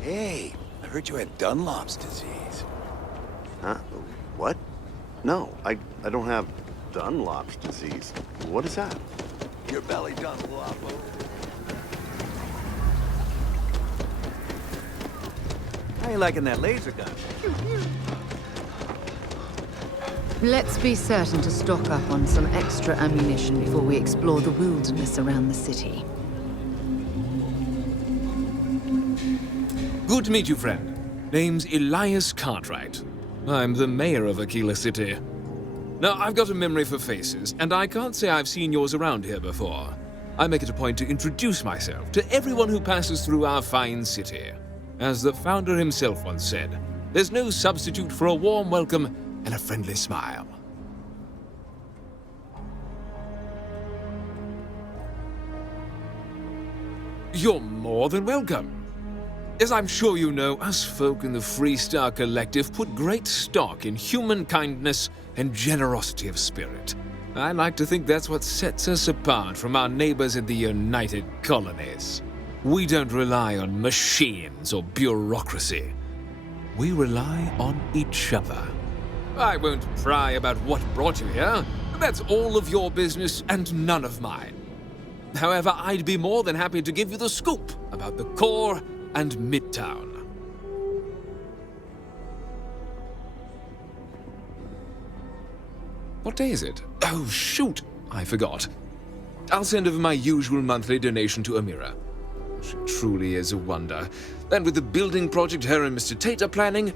Hey, I heard you had Dunlop's disease. Huh? What? No, I don't have Dunlop's disease. What is that? Your belly Dunlop. How you liking that laser gun? Let's be certain to stock up on some extra ammunition before we explore the wilderness around the city. Good to meet you, friend. Name's Elias Cartwright. I'm the mayor of Aquila City. Now, I've got a memory for faces, and I can't say I've seen yours around here before. I make it a point to introduce myself to everyone who passes through our fine city. As the founder himself once said, there's no substitute for a warm welcome and a friendly smile. You're more than welcome. As I'm sure you know, us folk in the Freestar Collective put great stock in human kindness and generosity of spirit. I like to think that's what sets us apart from our neighbors in the United Colonies. We don't rely on machines or bureaucracy. We rely on each other. I won't pry about what brought you here. That's all of your business and none of mine. However, I'd be more than happy to give you the scoop about the core and Midtown. What day is it? Oh, shoot! I forgot. I'll send over my usual monthly donation to Amira. She truly is a wonder. And with the building project her and Mr. Tate are planning,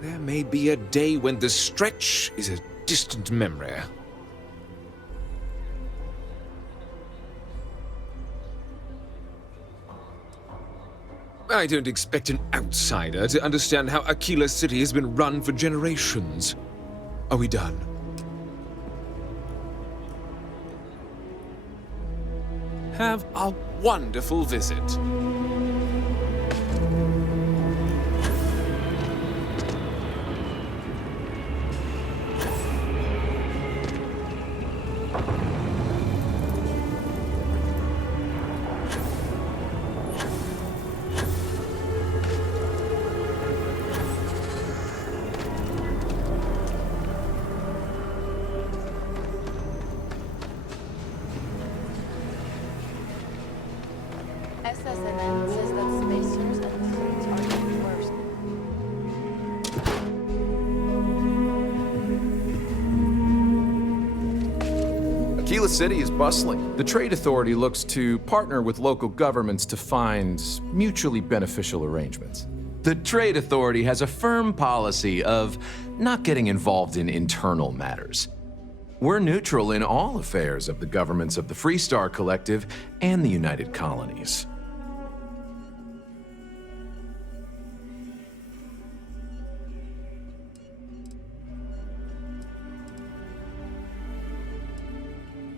there may be a day when the stretch is a distant memory. I don't expect an outsider to understand how Aquila City has been run for generations. Are we done? Have a wonderful visit. SSNN says that spacers and fleets are getting worse. Aquila City is bustling. The Trade Authority looks to partner with local governments to find mutually beneficial arrangements. The Trade Authority has a firm policy of not getting involved in internal matters. We're neutral in all affairs of the governments of the Freestar Collective and the United Colonies.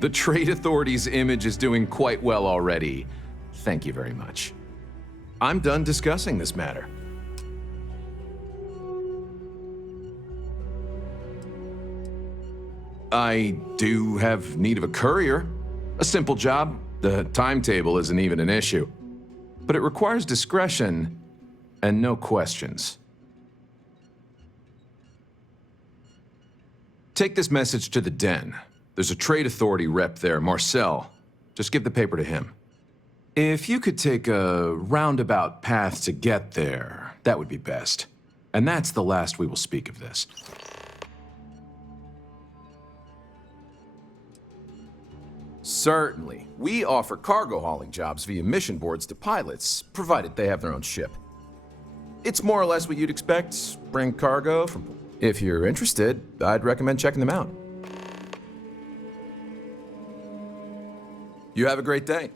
The Trade Authority's image is doing quite well already. Thank you very much. I'm done discussing this matter. I do have need of a courier. A simple job. The timetable isn't even an issue. But it requires discretion and no questions. Take this message to the Den. There's a Trade Authority rep there, Marcel. Just give the paper to him. If you could take a roundabout path to get there, that would be best. And that's the last we will speak of this. Certainly. We offer cargo hauling jobs via mission boards to pilots, provided they have their own ship. It's more or less what you'd expect. Bring cargo from... If you're interested, I'd recommend checking them out. You have a great day.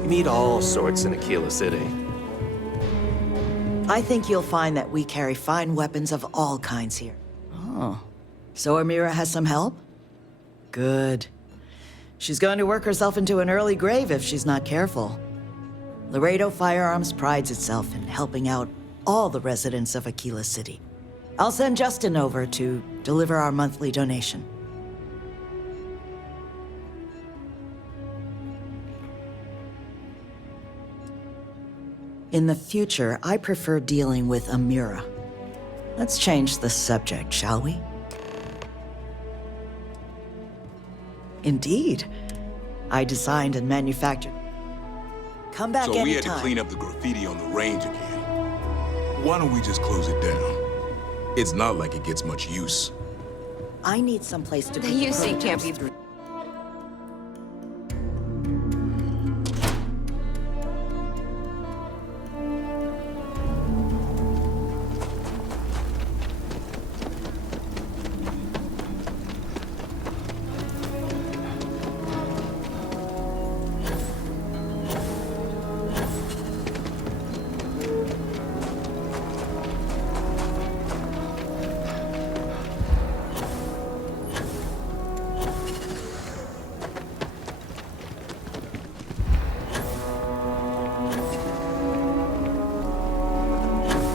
You meet all sorts in Aquila City. I think you'll find that we carry fine weapons of all kinds here. Oh. So Amira has some help? Good. She's going to work herself into an early grave if she's not careful. Laredo Firearms prides itself in helping out all the residents of Aquila City. I'll send Justin over to deliver our monthly donation. In the future, I prefer dealing with Amira. Let's change the subject, shall we? Indeed. I designed and manufactured. Come back anytime. So we had to clean up the graffiti on the range again. Why don't we just close it down? It's not like it gets much use. I need someplace to The put UC can't be through.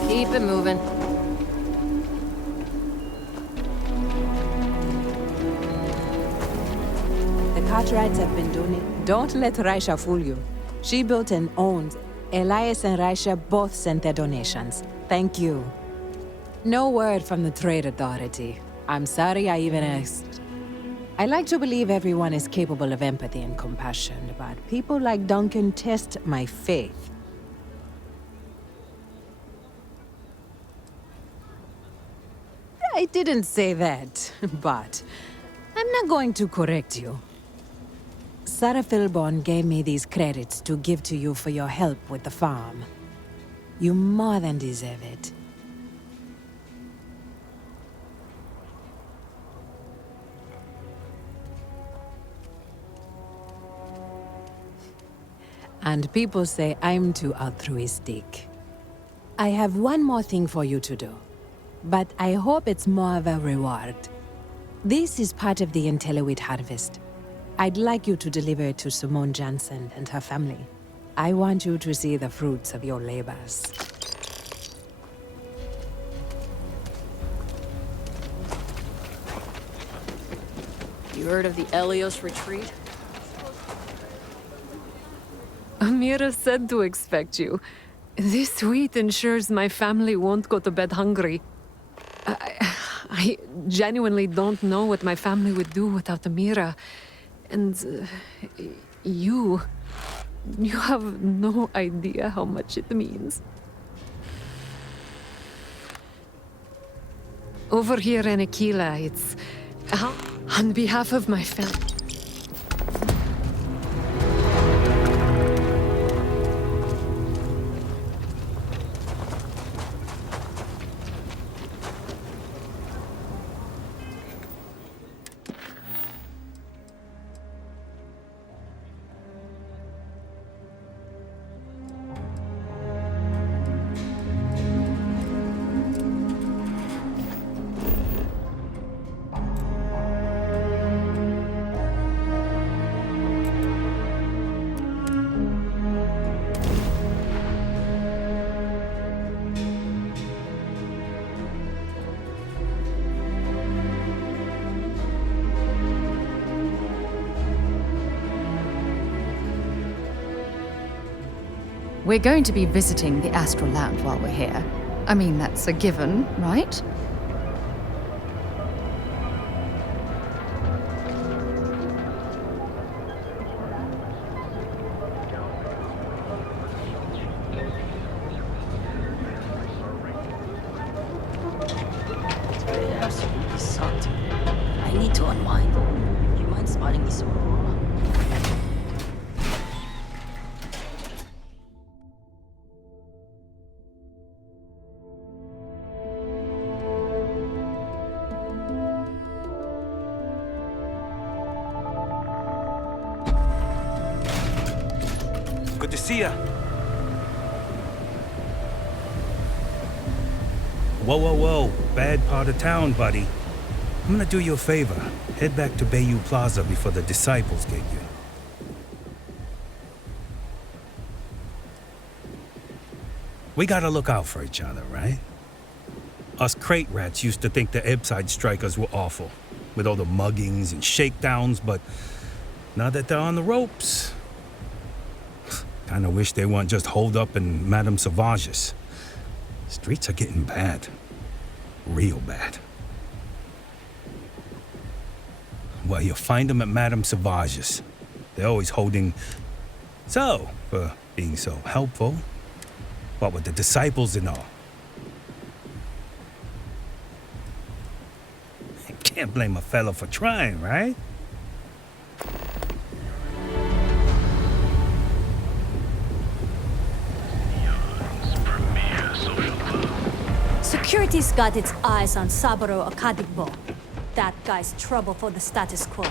Keep it moving. The Cartwrights have been donated. Don't let Raisha fool you. She built and owns. Elias and Raisha both sent their donations. Thank you. No word from the Trade Authority. I'm sorry I even asked. I like to believe everyone is capable of empathy and compassion, but people like Duncan test my faith. I didn't say that, but I'm not going to correct you. Sarah Philborn gave me these credits to give to you for your help with the farm. You more than deserve it. And people say I'm too altruistic. I have one more thing for you to do, but I hope it's more of a reward. This is part of the Intelliwheat harvest. I'd like you to deliver it to Simone Jansen and her family. I want you to see the fruits of your labors. You heard of the Elios retreat? Amira said to expect you. This wheat ensures my family won't go to bed hungry. I genuinely don't know what my family would do without Amira. And you have no idea how much it means. Over here in Aquila, it's on behalf of my family. We're going to be visiting the Astral Land while we're here. I mean, that's a given, right? It absolutely sucked. I need to unwind. You mind spotting me some Aurora? Good to see ya. Whoa, whoa, whoa. Bad part of town, buddy. I'm gonna do you a favor. Head back to Bayou Plaza before the disciples get you. We gotta look out for each other, right? Us crate rats used to think the Ebbside strikers were awful, with all the muggings and shakedowns, but now that they're on the ropes, kinda wish they weren't just holed up in Madame Sauvage's. Streets are getting bad. Real bad. Well, you'll find them at Madame Sauvage's. They're always holding... So, for being so helpful, what with the disciples and all. Can't blame a fella for trying, right? Security's got its eyes on Saburo Akadigbo. That guy's trouble for the status quo,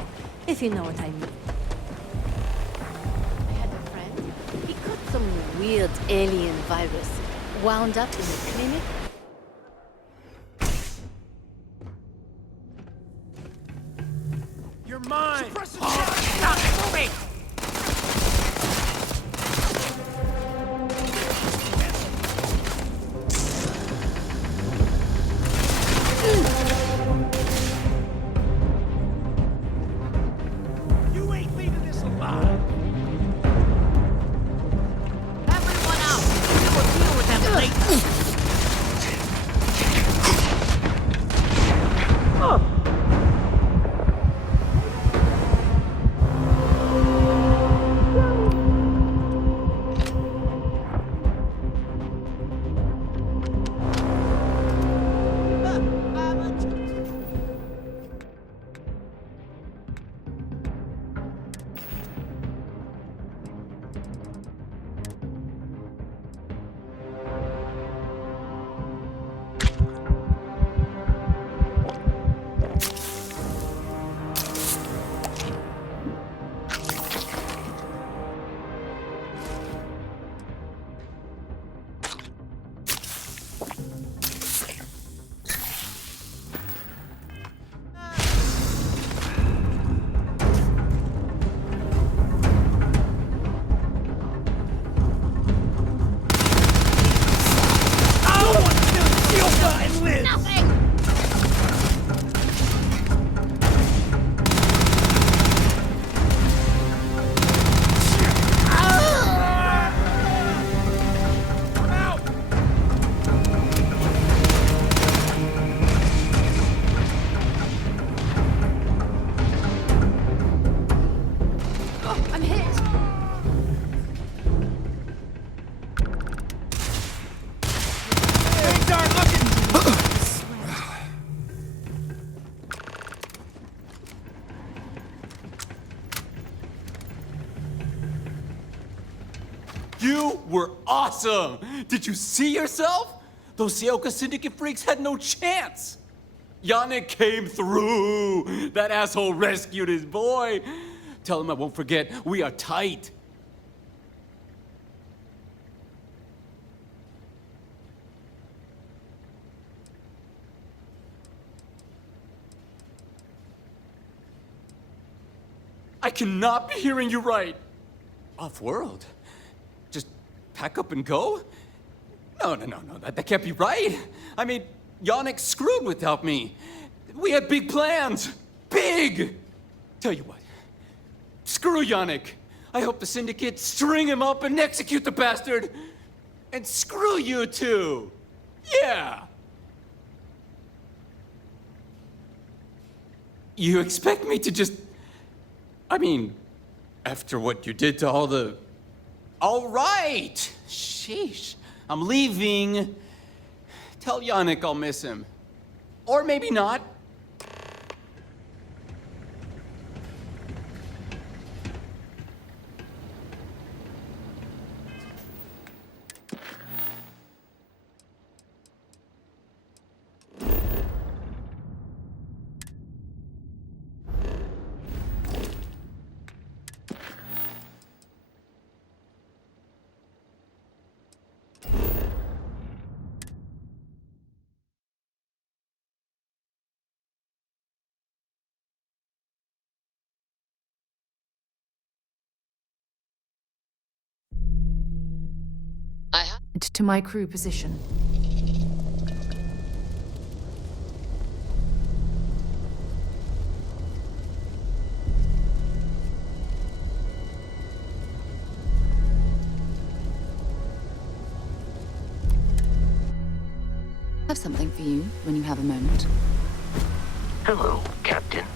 if you know what I mean. I had a friend. He caught some weird alien virus. Wound up in a clinic. You're mine! Stop moving! You ain't leaving this alive! Everyone out! We will deal with them later. You were awesome! Did you see yourself? Those Sioka Syndicate freaks had no chance! Yannick came through! That asshole rescued his boy! Tell him I won't forget, we are tight! I cannot be hearing you right! Off-world? Just pack up and go? No, that can't be right. I mean, Yannick screwed without me. We had big plans. Big! Tell you what, screw Yannick. I hope the Syndicate string him up and execute the bastard. And screw you too. Yeah! You expect me to just... I mean, after what you did to all the... All right! Sheesh. I'm leaving. Tell Yannick I'll miss him. Or maybe not. To my crew position. Have something for you when you have a moment. Hello, Captain.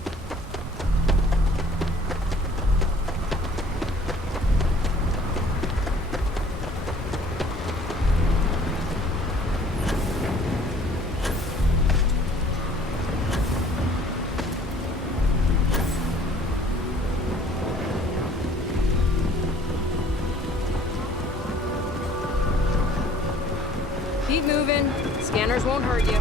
Keep moving. Scanners won't hurt you.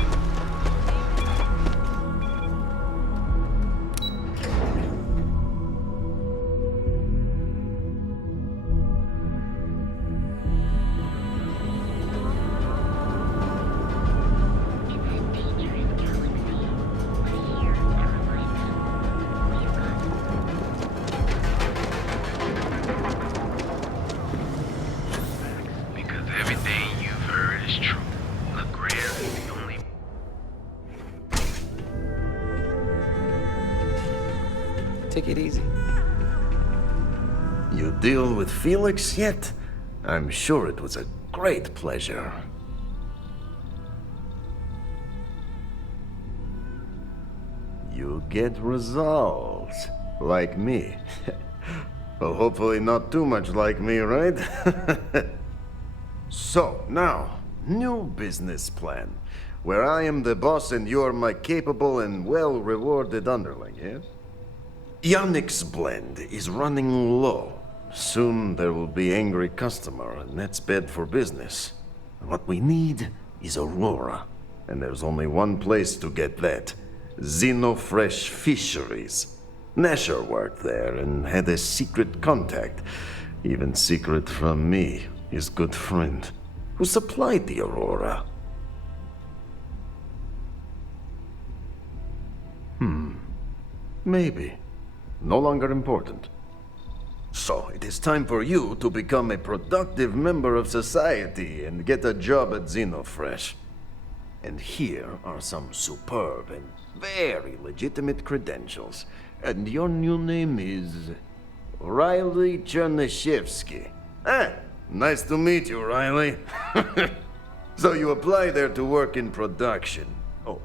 Because everything you've heard is true. LeGrand is the only... Take it easy. You deal with Felix yet? I'm sure it was a great pleasure. You get results. Like me. Well, hopefully not too much like me, right? So, now, new business plan. Where I am the boss and you're my capable and well-rewarded underling, yes? Yannick's blend is running low. Soon there will be angry customer, and that's bad for business. What we need is Aurora. And there's only one place to get that. Xenofresh Fisheries. Nasher worked there and had a secret contact. Even secret from me, his good friend, who supplied the Aurora. Maybe. No longer important. So, it is time for you to become a productive member of society and get a job at Xenofresh. And here are some superb and very legitimate credentials. And your new name is... Riley Chernyshevsky. Ah, nice to meet you, Riley. So you apply there to work in production. Oh,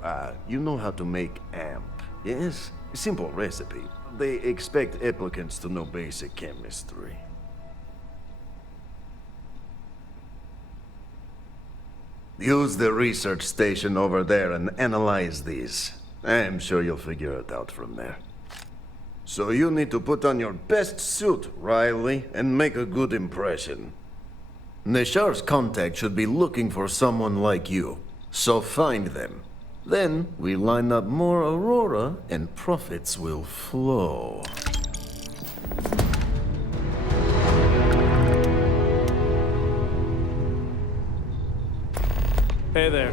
you know how to make amp, yes? Simple recipe. They expect applicants to know basic chemistry. Use the research station over there and analyze these. I'm sure you'll figure it out from there. So you need to put on your best suit, Riley, and make a good impression. Neshar's contact should be looking for someone like you, so find them. Then we line up more Aurora and profits will flow. Hey there.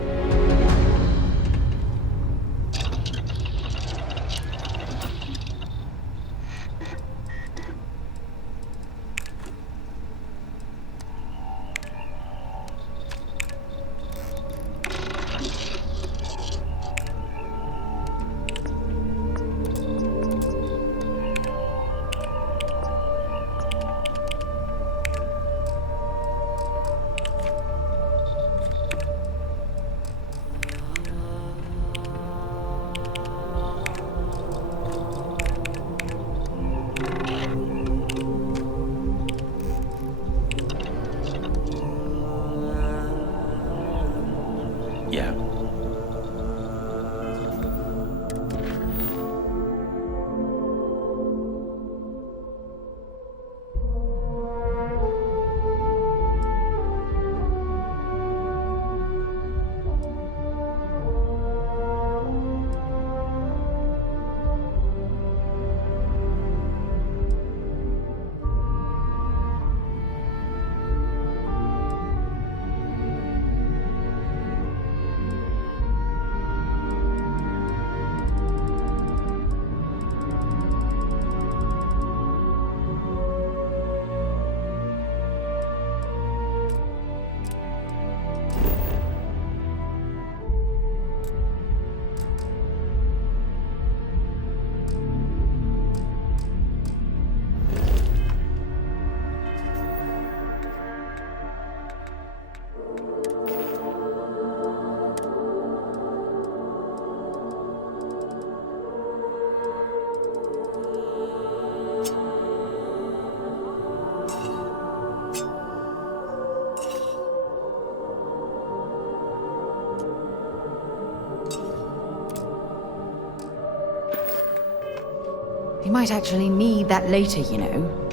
You might actually need that later, you know.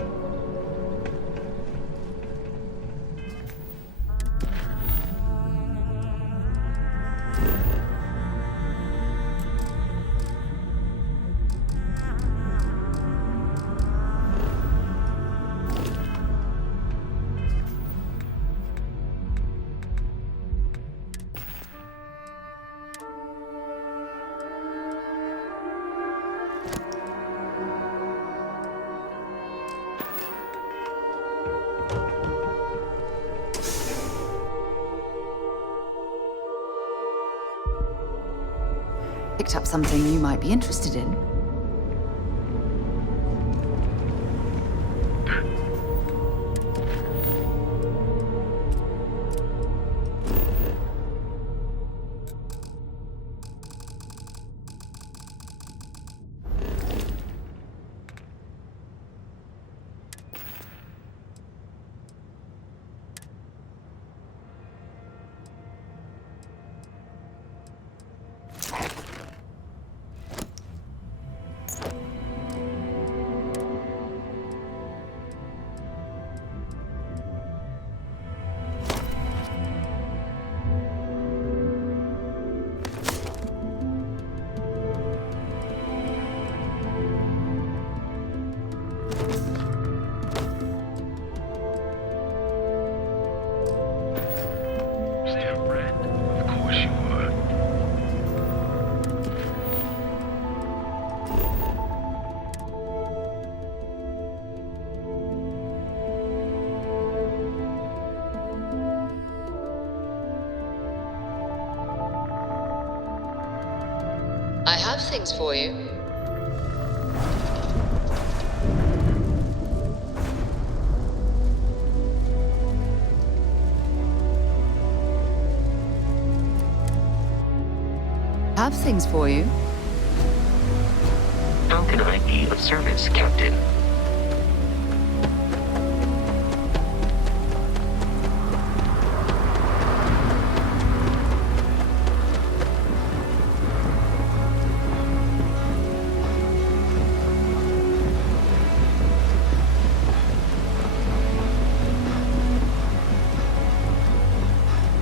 Picked up something you might be interested in. I have things for you. Have things for you. How can I be of service, Captain?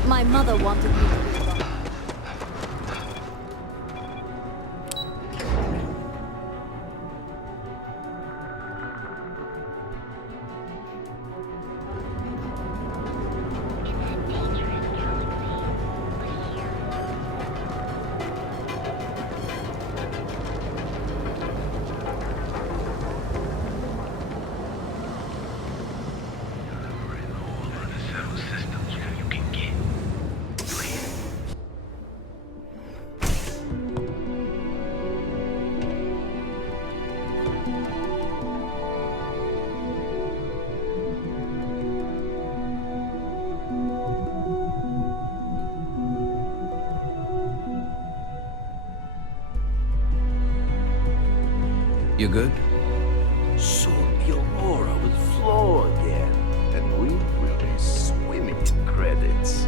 My mother wanted me to be alone. You good? Soon your aura will flow again, and we will be swimming in credits.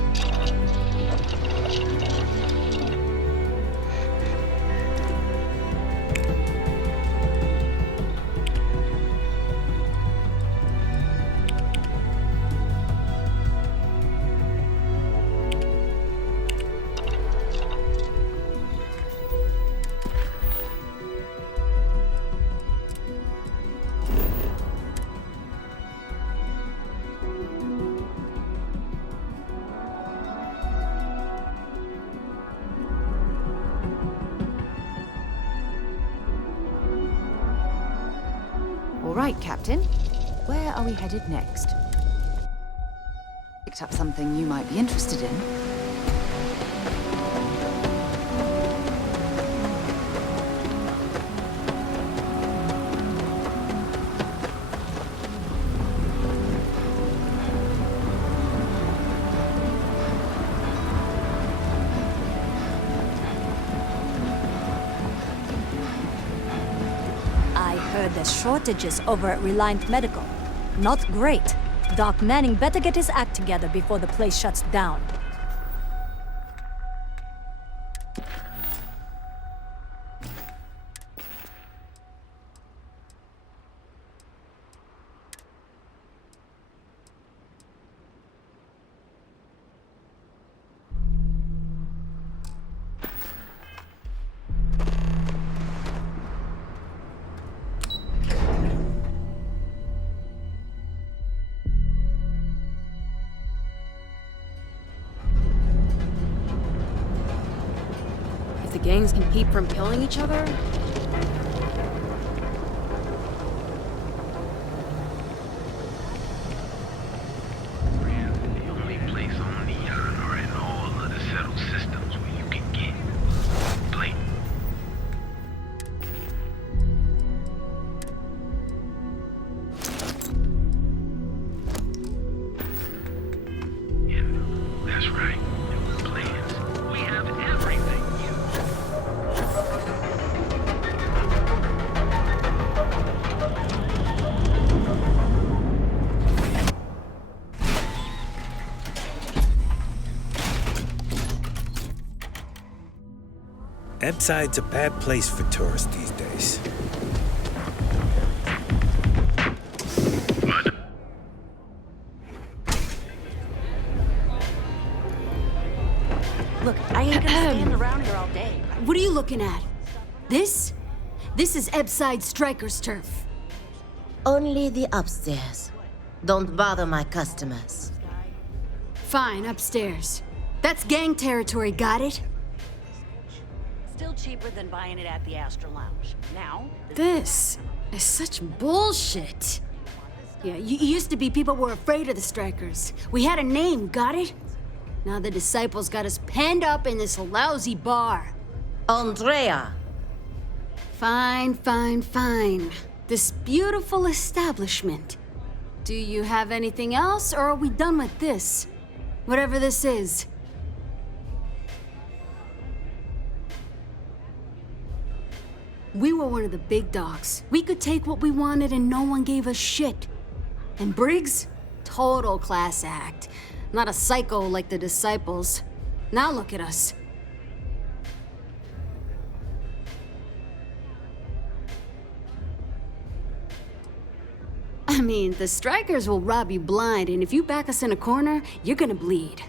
All right, Captain. Where are we headed next? Picked up something you might be interested in. There's shortages over at Reliant Medical. Not great. Doc Manning better get his act together before the place shuts down. the gangs can keep from killing each other? The only place on Neon or in all of the settled systems where you can get play. Yeah, that's right. Plans. We have everything. Ebside's a bad place for tourists these days. Look, I ain't gonna stand around here all day. What are you looking at? This? This is Ebside Striker's turf. Only the upstairs. Don't bother my customers. Fine, upstairs. That's gang territory, got it? Still cheaper than buying it at the Astra Lounge. Now, This is such bullshit. Yeah, used to be people were afraid of the Strikers. We had a name, got it? Now the disciples got us penned up in this lousy bar. Andrea! Fine, fine, fine. This beautiful establishment. Do you have anything else, or are we done with this? Whatever this is. We were one of the big dogs. We could take what we wanted and no one gave us shit. And Briggs? Total class act. Not a psycho like the disciples. Now look at us. I mean, the Strikers will rob you blind, and if you back us in a corner, you're gonna bleed.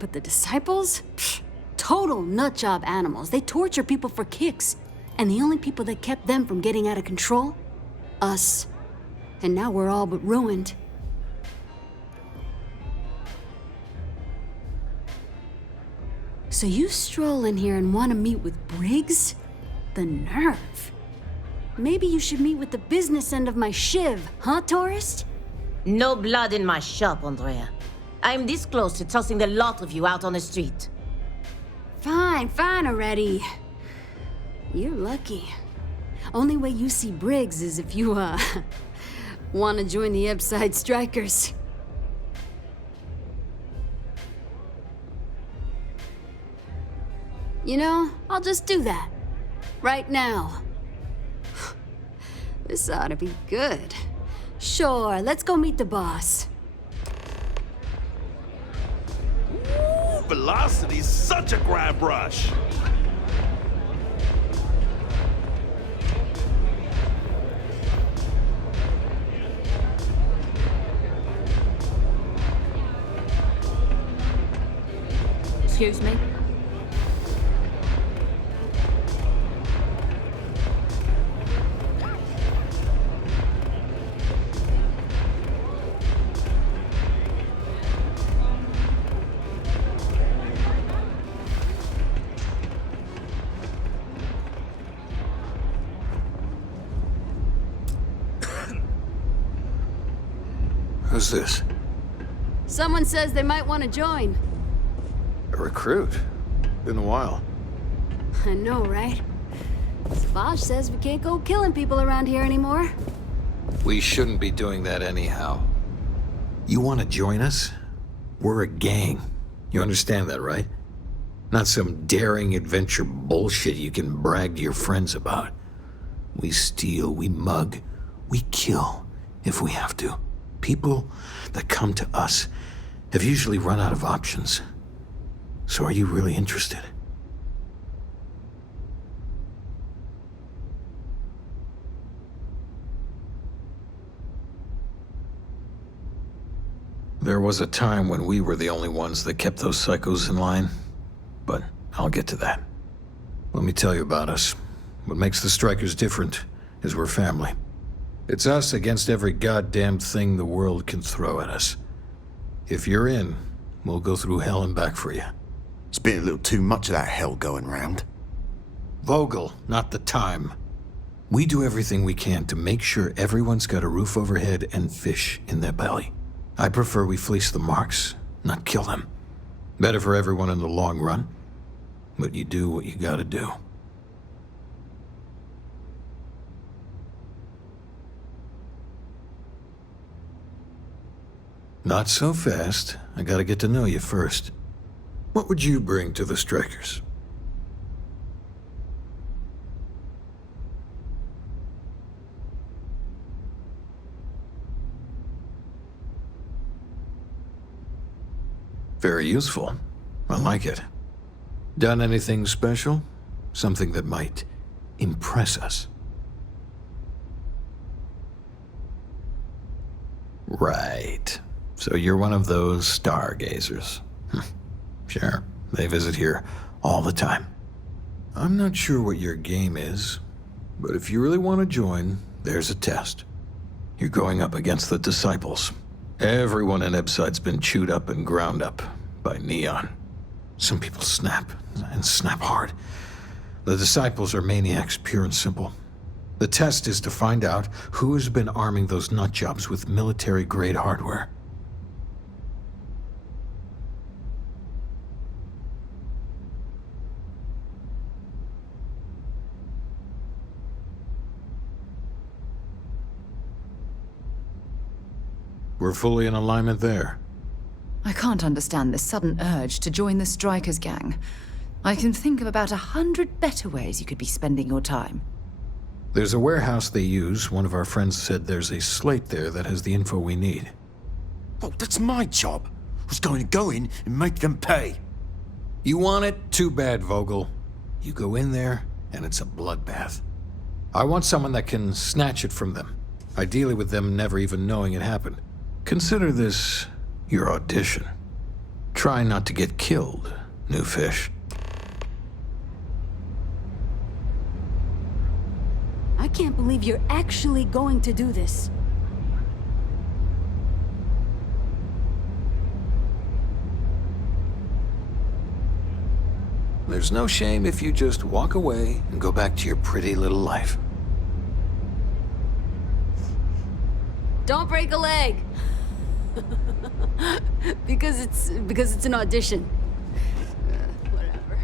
But the disciples? Pfft, total nutjob animals. They torture people for kicks. And the only people that kept them from getting out of control? Us. And now we're all but ruined. So you stroll in here and want to meet with Briggs? The nerve. Maybe you should meet with the business end of my shiv, huh, tourist? No blood in my shop, Andrea. I'm this close to tossing the lot of you out on the street. Fine, fine already. You're lucky. Only way you see Briggs is if you, want to join the Ebside Strikers. You know, I'll just do that. Right now. This ought to be good. Sure, let's go meet the boss. Ooh, velocity's such a grab rush. Excuse me? Who's this? Someone says they might want to join. A recruit? Been a while. I know, right? Savage says we can't go killing people around here anymore. We shouldn't be doing that anyhow. You want to join us? We're a gang. You understand that, right? Not some daring adventure bullshit you can brag to your friends about. We steal, we mug, we kill, if we have to. People that come to us have usually run out of options. So are you really interested? There was a time when we were the only ones that kept those psychos in line, but I'll get to that. Let me tell you about us. What makes the Strikers different is we're family. It's us against every goddamn thing the world can throw at us. If you're in, we'll go through hell and back for you. It's been a little too much of that hell going round. Vogel, not the time. We do everything we can to make sure everyone's got a roof overhead and fish in their belly. I prefer we fleece the marks, not kill them. Better for everyone in the long run. But you do what you gotta do. Not so fast. I gotta get to know you first. What would you bring to the strikers? Very useful. I like it. Done anything special? Something that might impress us? Right. So you're one of those stargazers. Sure, they visit here all the time. I'm not sure what your game is, but if you really want to join, there's a test. You're going up against the Disciples. Everyone in Ebside's been chewed up and ground up by Neon. Some people snap, and snap hard. The Disciples are maniacs, pure and simple. The test is to find out who has been arming those nutjobs with military-grade hardware. We're fully in alignment there. I can't understand this sudden urge to join the Strikers gang. I can think of about 100 better ways you could be spending your time. There's a warehouse they use. One of our friends said there's a slate there that has the info we need. Oh, that's my job. I was going to go in and make them pay. You want it? Too bad, Vogel. You go in there, and it's a bloodbath. I want someone that can snatch it from them. Ideally with them never even knowing it happened. Consider this your audition. Try not to get killed, new fish. I can't believe you're actually going to do this. There's no shame if you just walk away and go back to your pretty little life. Don't break a leg. because it's an audition. Whatever.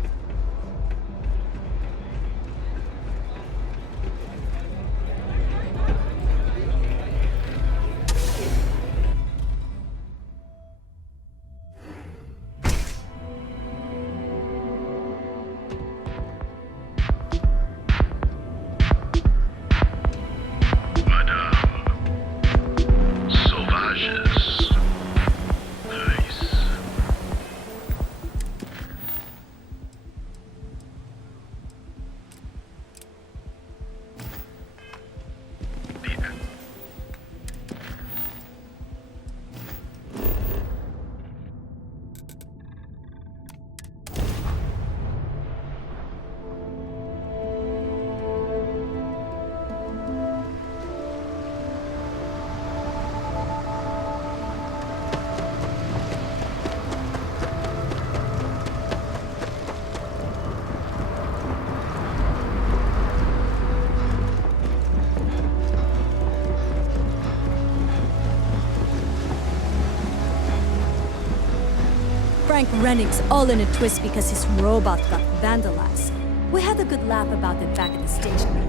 Frank Rennick's all in a twist because his robot got vandalized. We had a good laugh about it back at the station.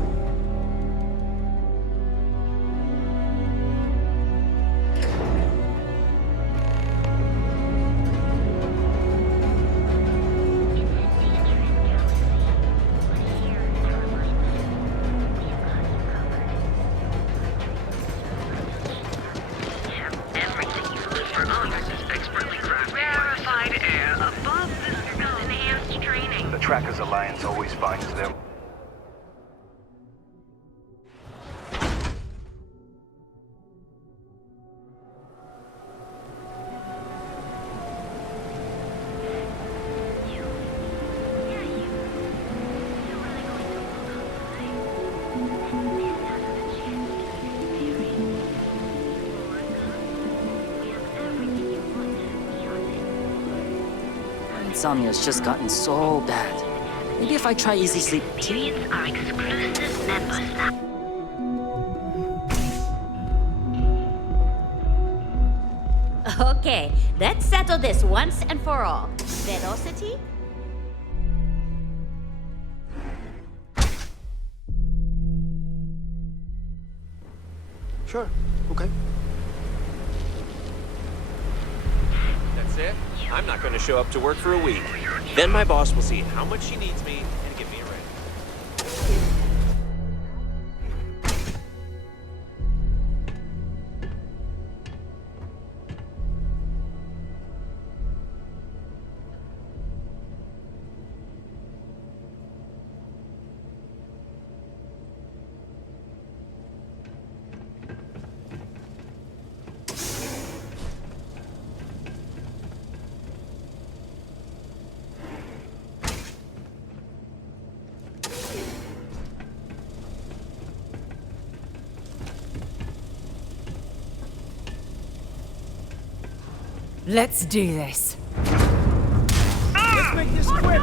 Trackers Alliance always finds them. Insomnia's just gotten so bad. Maybe if I try Easy Sleep Tea? Are exclusive members now. Okay, let's settle this once and for all. Velocity? Sure, okay. That's it? I'm not going to show up to work for a week. Then my boss will see how much she needs me and give me a raise. Let's do this. Let's make this quick!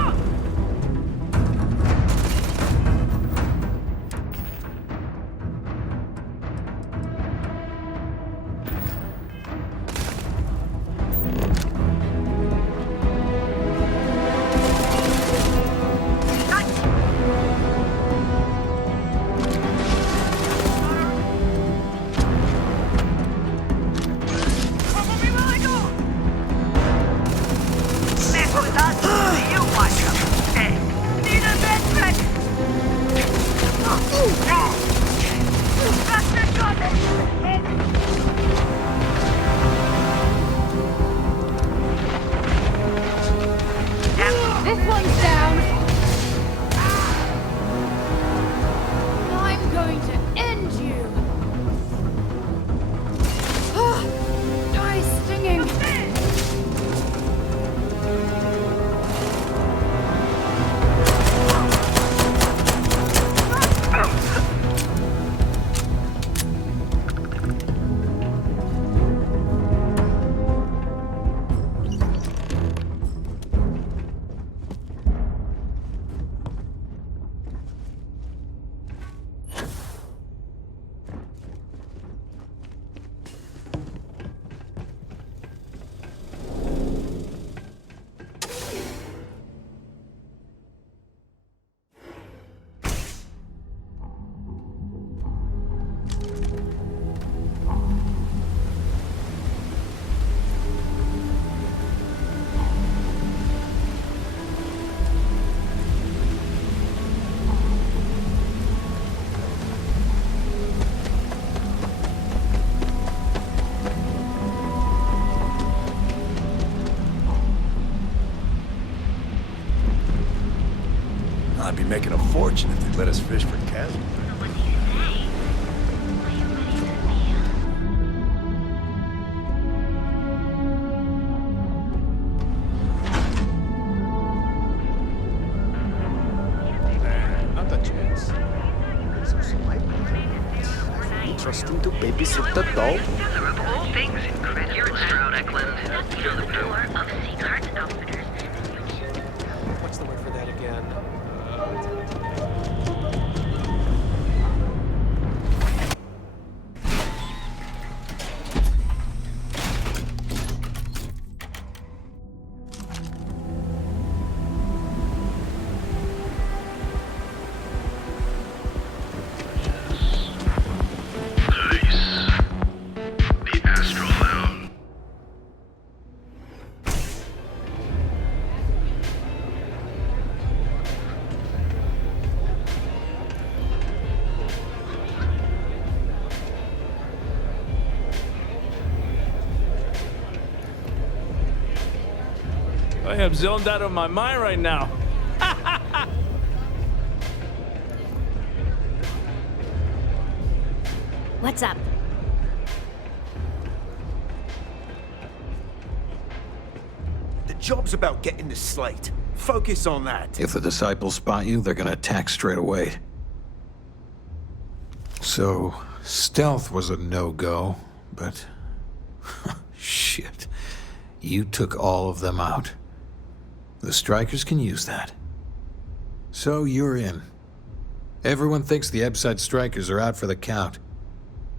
This one's down. I'm going to end you. Die stinging. I'd be making a fortune if they let us fish for casual. Not a chance. Trusting to babysit the dog. Of all things incredible. Here at Stroud Eklund, feel the power of Seagart Outfitters. What's the word for that again? I am zoned out of my mind right now. What's up? The job's about getting the slate. Focus on that. If the disciples spot you, they're gonna attack straight away. So, stealth was a no-go, but... shit. You took all of them out. The strikers can use that. So you're in. Everyone thinks the Ebside strikers are out for the count.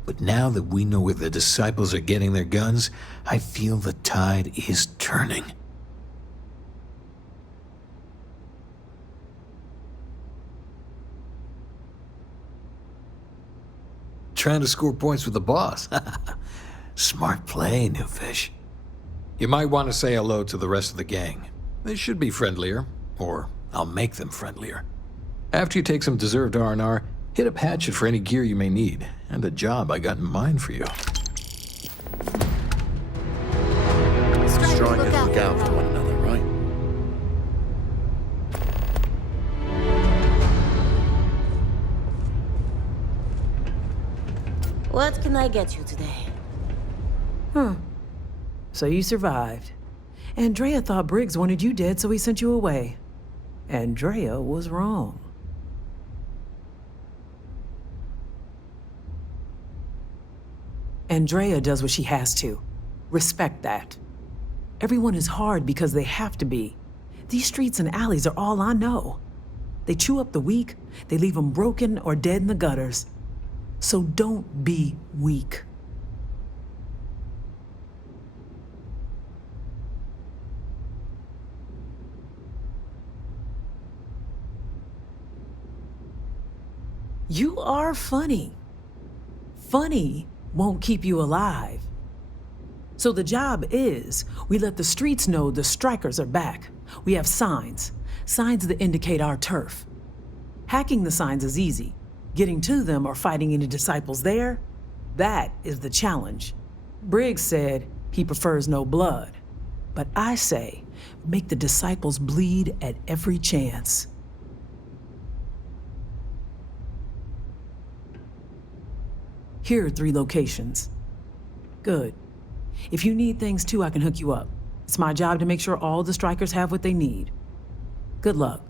But now that we know where the disciples are getting their guns, I feel the tide is turning. Trying to score points with the boss. Smart play, new fish. You might want to say hello to the rest of the gang. They should be friendlier, or I'll make them friendlier. After you take some deserved R&R, hit up Hatchet for any gear you may need, and a job I got in mind for you. Strikers look out for one another, right? What can I get you today? So you survived. Andrea thought Briggs wanted you dead, so he sent you away. Andrea was wrong. Andrea does what she has to. Respect that. Everyone is hard because they have to be. These streets and alleys are all I know. They chew up the weak, they leave them broken or dead in the gutters. So don't be weak. You are funny. Funny won't keep you alive. So the job is, we let the streets know the strikers are back. We have signs that indicate our turf. Hacking the signs is easy. Getting to them or fighting any disciples there, that is the challenge. Briggs said he prefers no blood. But I say, make the disciples bleed at every chance. Here are 3 locations. Good. If you need things too, I can hook you up. It's my job to make sure all the strikers have what they need. Good luck.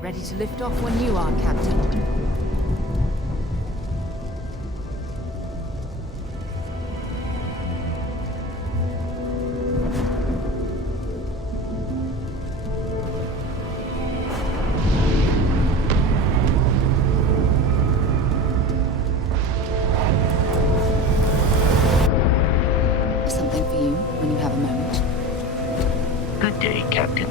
Ready to lift off when you are, Captain. Something for you when you have a moment. Good day, Captain.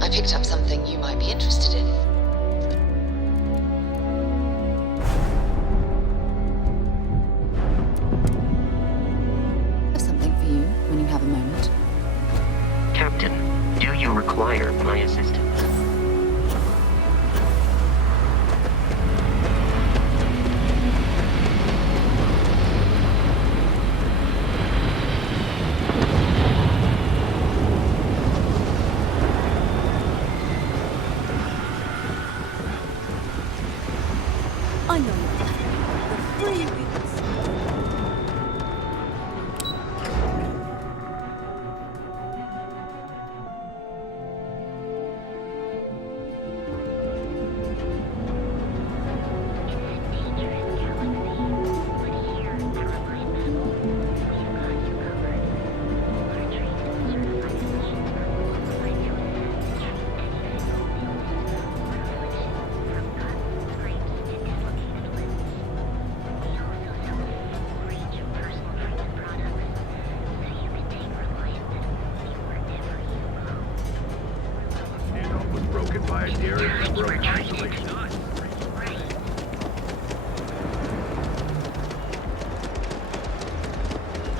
I picked up something you might be interested in. Something for you when you have a moment. Captain, do you require my assistance? I know you. The free wins.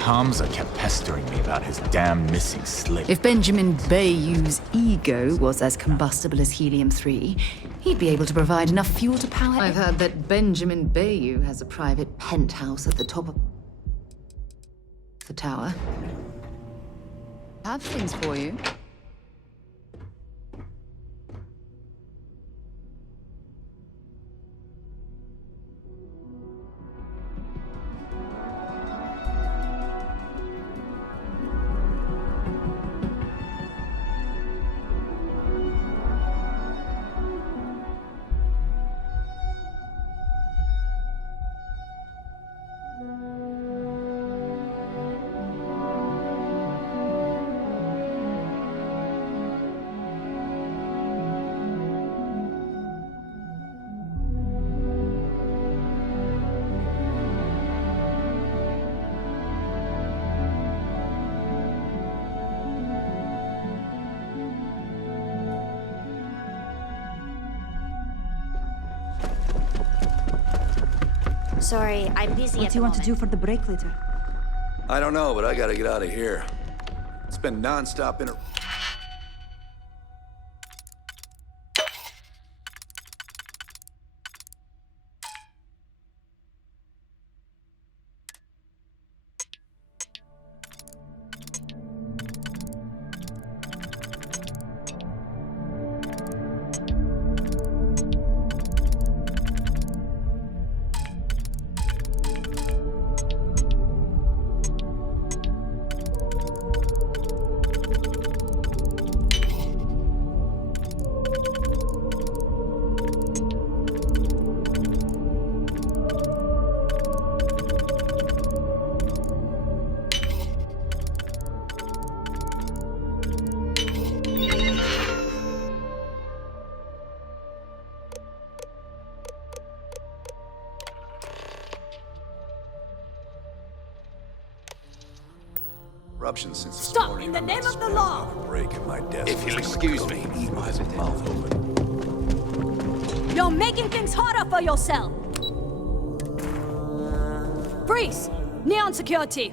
Hamza kept pestering me about his damn missing slip. If Benjamin Bayou's ego was as combustible as helium-3, he'd be able to provide enough fuel to power... I've heard that Benjamin Bayou has a private penthouse at the top of the tower. Have things for you. Sorry, I'm busy. What do you want to do for the break later? I don't know, but I gotta get out of here. It's been non-stop eruption since this Stop! morning. In the name of the law! Break at my desk. If you'll excuse me. Eyes and mouth open. You're making things harder for yourself! Freeze! Neon security!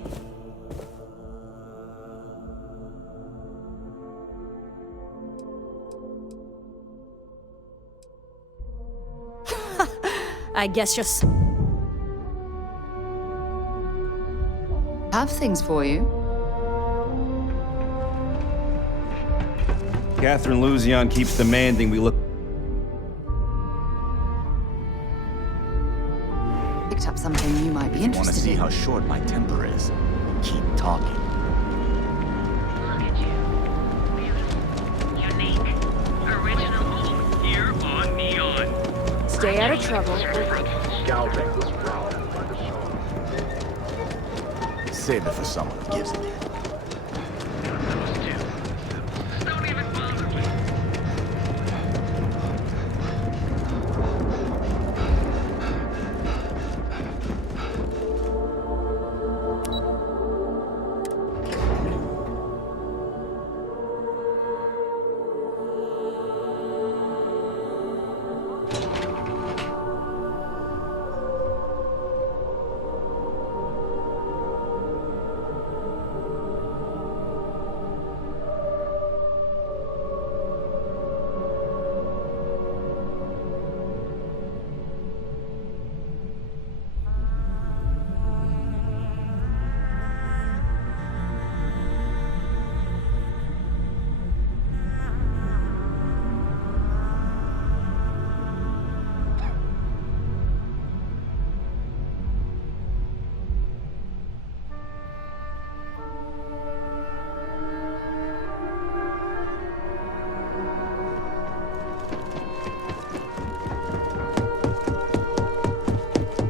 I guess just... Have things for you. Catherine Luzion keeps demanding we look... Picked up something you might be Want to interested see in. how short my temper is? Keep talking. Look at you. Beautiful. Unique. Original. Here on Neon. Stay out of trouble. Save it for someone who gives it.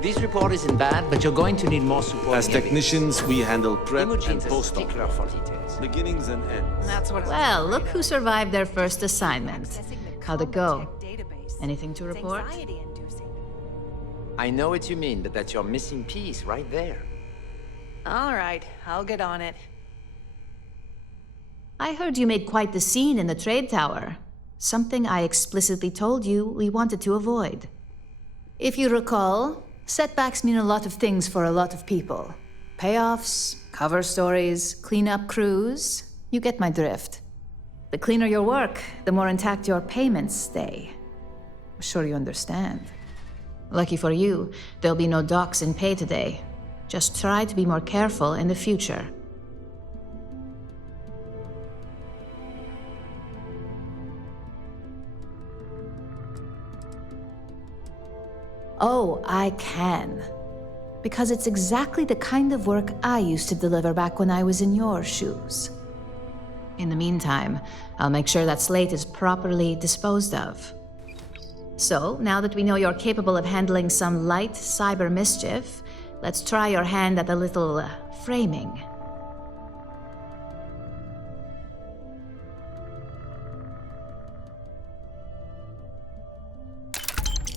This report isn't bad, but you're going to need more support. As technicians, we handle prep Imogen's and a post-op. stickler for details. Beginnings and ends. That's what. Well, look who survived their first assignment. How'd it go? Anything to report? I know what you mean, but that's your missing piece right there. All right, I'll get on it. I heard you made quite the scene in the trade tower. something I explicitly told you we wanted to avoid. If you recall, setbacks mean a lot of things for a lot of people. Payoffs, cover stories, cleanup crews. You get my drift. The cleaner your work, the more intact your payments stay. I'm sure you understand. Lucky for you, there'll be no docks in pay today. Just try to be more careful in the future. Oh, I can. Because it's exactly the kind of work I used to deliver back when I was in your shoes. In the meantime, I'll make sure that slate is properly disposed of. So, now that we know you're capable of handling some light cyber mischief, let's try your hand at a little framing.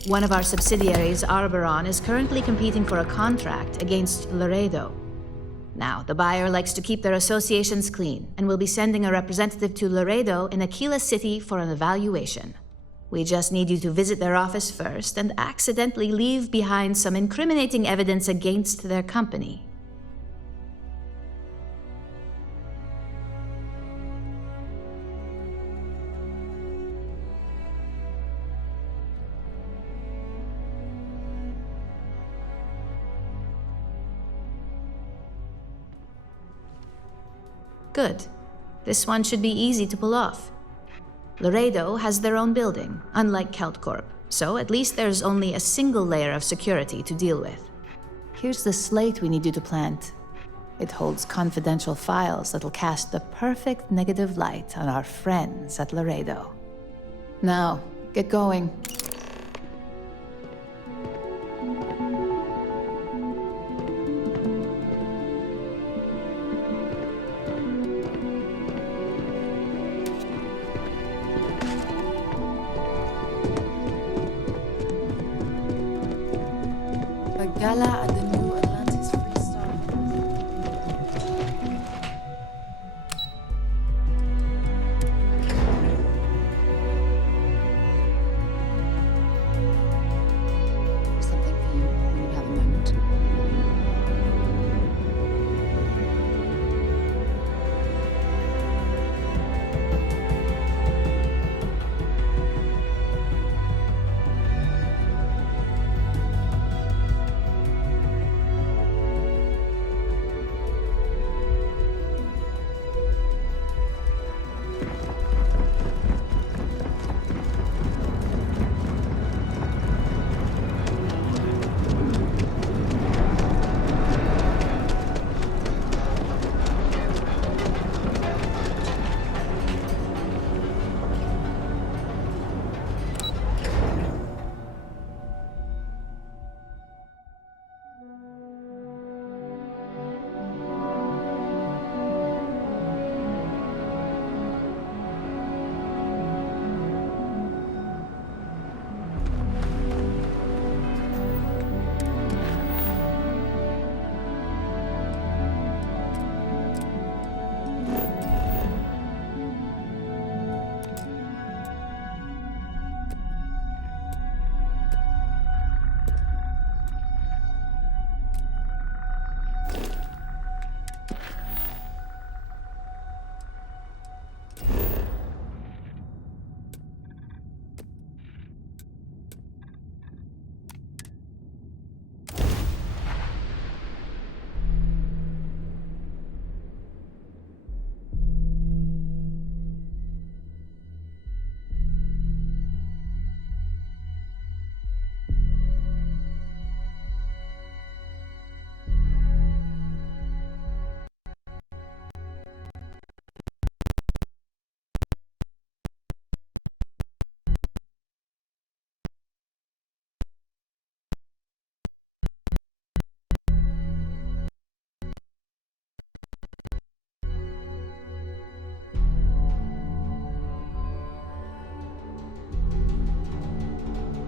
One of our subsidiaries, Arboron, is currently competing for a contract against Laredo. Now, the buyer likes to keep their associations clean, and will be sending a representative to Laredo in Aquila City for an evaluation. We just need you to visit their office first and accidentally leave behind some incriminating evidence against their company. Good. This one should be easy to pull off. Laredo has their own building, unlike KeltCorp, so at least there's only a single layer of security to deal with. Here's the slate we need you to plant. It holds confidential files that'll cast the perfect negative light on our friends at Laredo. Now, get going. Gala at the New Atlantis Free Something for you when you have a moment.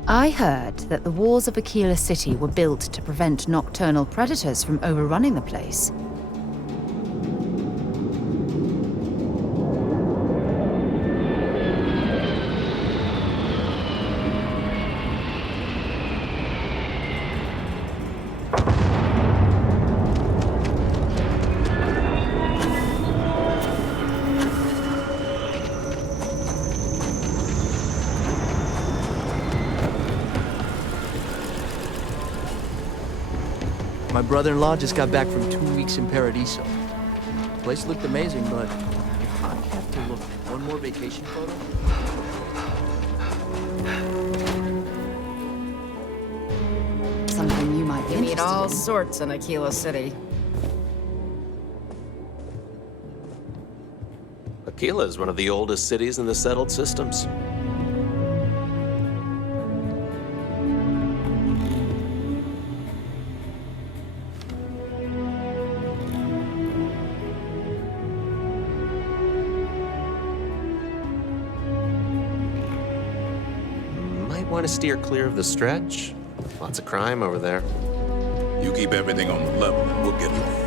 I heard that the walls of Aquila City were built to prevent nocturnal predators from overrunning the place. My brother-in-law just got back from 2 weeks in Paradiso. The place looked amazing, but if I have to look at one more vacation photo... Something you might be You meet interested all in. sorts in Aquila City. Aquila is one of the oldest cities in the settled systems. Might want to steer clear of the stretch. Lots of crime over there. You keep everything on the level and we'll get off.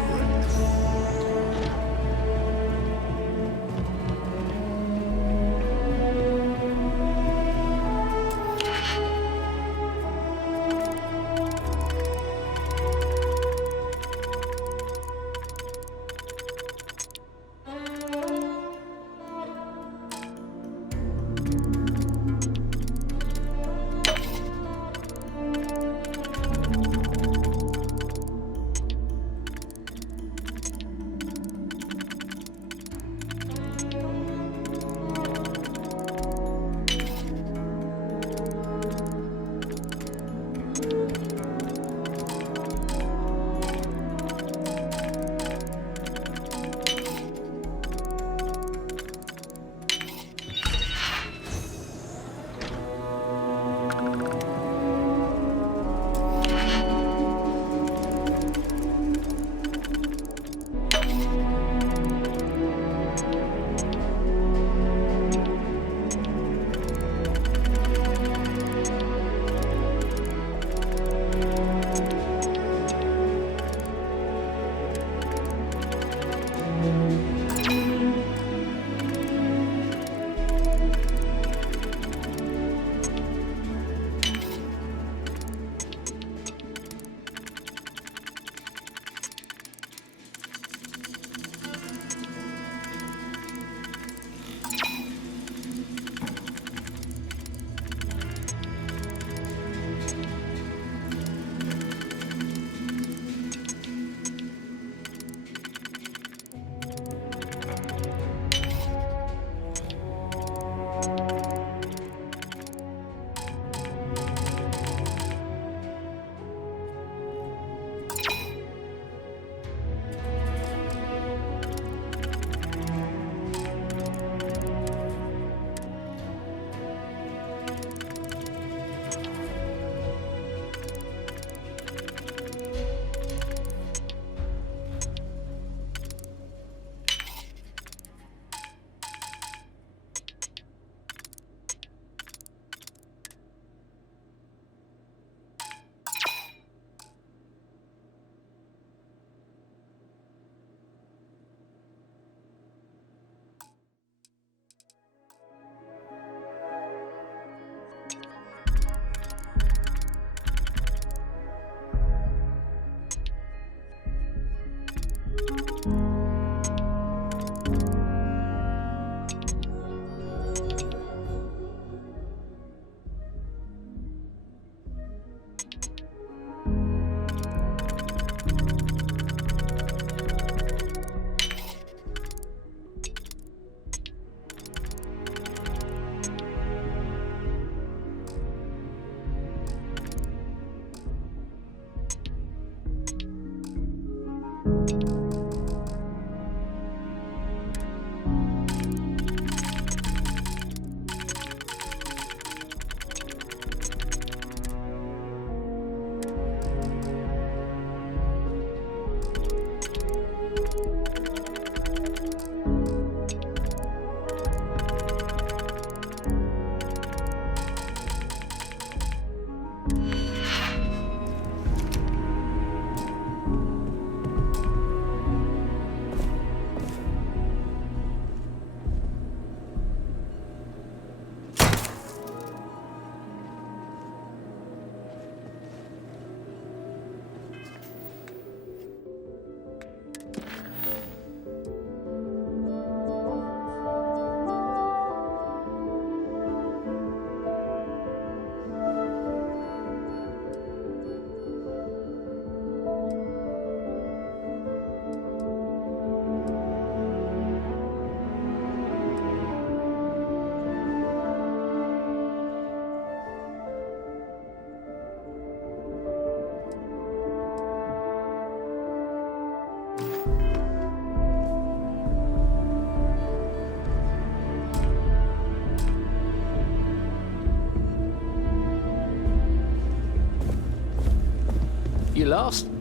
lost?